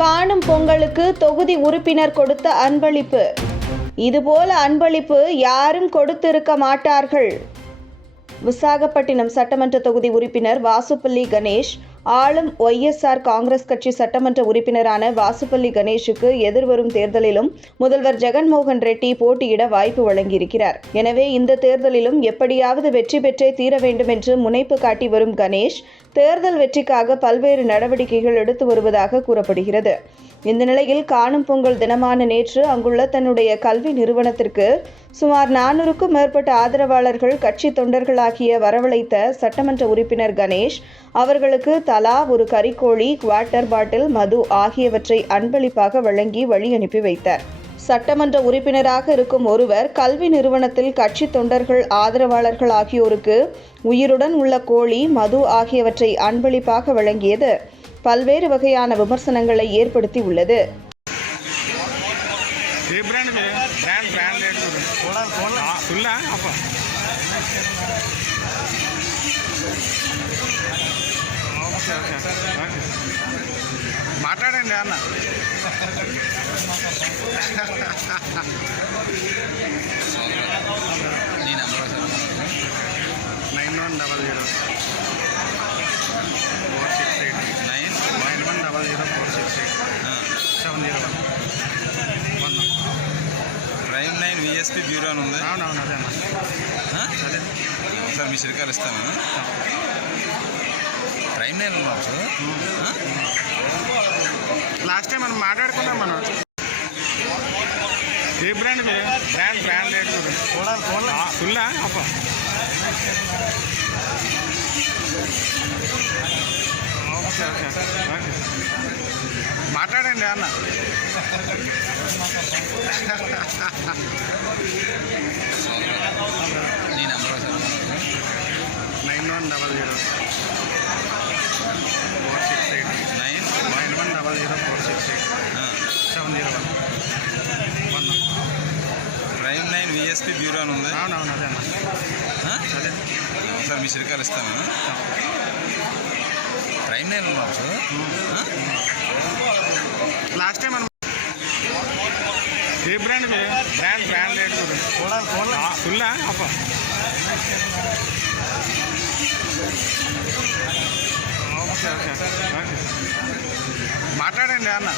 காணும் பொங்கலுக்கு தொகுதி உறுப்பினர் கொடுத்த அன்பளிப்பு. இதுபோல அன்பளிப்பு யாரும் கொடுத்திருக்க மாட்டார்கள். விசாகப்பட்டினம் சட்டமன்ற தொகுதி உறுப்பினர் வாசுப்பள்ளி கணேஷ் ஆளும் ஒய்எஸ்ஆர் காங்கிரஸ் கட்சி சட்டமன்ற உறுப்பினரான வாசுப்பள்ளி கணேஷுக்கு எதிர்வரும் தேர்தலிலும் முதல்வர் ஜெகன்மோகன் ரெட்டி போட்டியிட வாய்ப்பு வழங்கியிருக்கிறார். எனவே இந்த தேர்தலிலும் எப்படியாவது வெற்றி பெற்றே தீர வேண்டும் என்று முனைப்பு காட்டி வரும் கணேஷ் தேர்தல் வெற்றிக்காக பல்வேறு நடவடிக்கைகள் எடுத்து வருவதாக கூறப்படுகிறது. இந்த நிலையில் காணும் பொங்கல் தினமான நேற்று அங்குள்ள தன்னுடைய கல்வி நிறுவனத்திற்கு சுமார் 400க்கும் மேற்பட்ட ஆதரவாளர்கள் கட்சி தொண்டர்களாகிய வரவழைத்த சட்டமன்ற உறுப்பினர் கணேஷ் அவர்களுக்கு தலா ஒரு கறிக்கோழி, குவார்ட்டர் பாட்டில் மது ஆகியவற்றை அன்பளிப்பாக வழங்கி வழி அனுப்பி வைத்தார். சட்டமன்ற உறுப்பினராக இருக்கும் ஒருவர் கல்வி நிறுவனத்தில் கட்சி தொண்டர்கள், ஆதரவாளர்கள் ஆகியோருக்கு உயிருடன் உள்ள கோழி, மது ஆகியவற்றை அன்பளிப்பாக வழங்கியது பல்வேறு வகையான விமர்சனங்களை ஏற்படுத்தி உள்ளது. మాట్లాడండి అన్న. నీ నెంబర్ 91004689100468 ప్రైమ్ 9 విఎస్పీ బ్యూరో అని ఉంది. అవునవును, అదే అన్న. అదే సార్, మీ శ్రీకాలు ఇస్తాను. ప్రైమ్ 9 ఉన్నారు. లాస్ట్ టైం మనం మాట్లాడుకున్నాం. మనం ఏ బ్రాండ్ బ్రాండ్ రేట్ ఫుల్లా అప్ప మాట్లాడండి అన్న. నీ నెంబర్ 91004689100468 ప్రైమ్ 9 విఎస్పీ బ్యూరో అని ఉంది. అవునవును, అదే అన్న. అదే సార్, మీ శ్రీకాలు ఇస్తాను. ప్రైమ్ 9 ఉన్నారు. లాస్ట్ టైం మనం ఏ బ్రాండ్ రేట్ ఫుల్లా అప్ప మాట్లాడండి అన్న.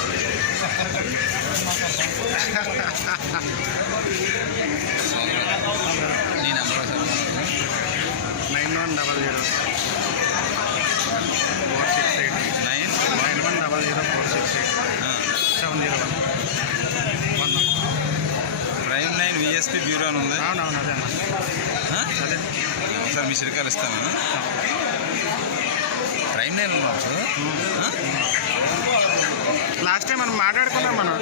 నీ నెంబర్ 91004689100468 ప్రైమ్ 9 విఎస్పీ బ్యూరో అని ఉంది. అవునవును, అదే అన్న. అదే సార్, మీ శ్రీకాలు ఇస్తాను. ప్రైమ్ 9 ఉన్నారు. లాస్ట్ టైం మనం మాట్లాడుకున్నాం. మనం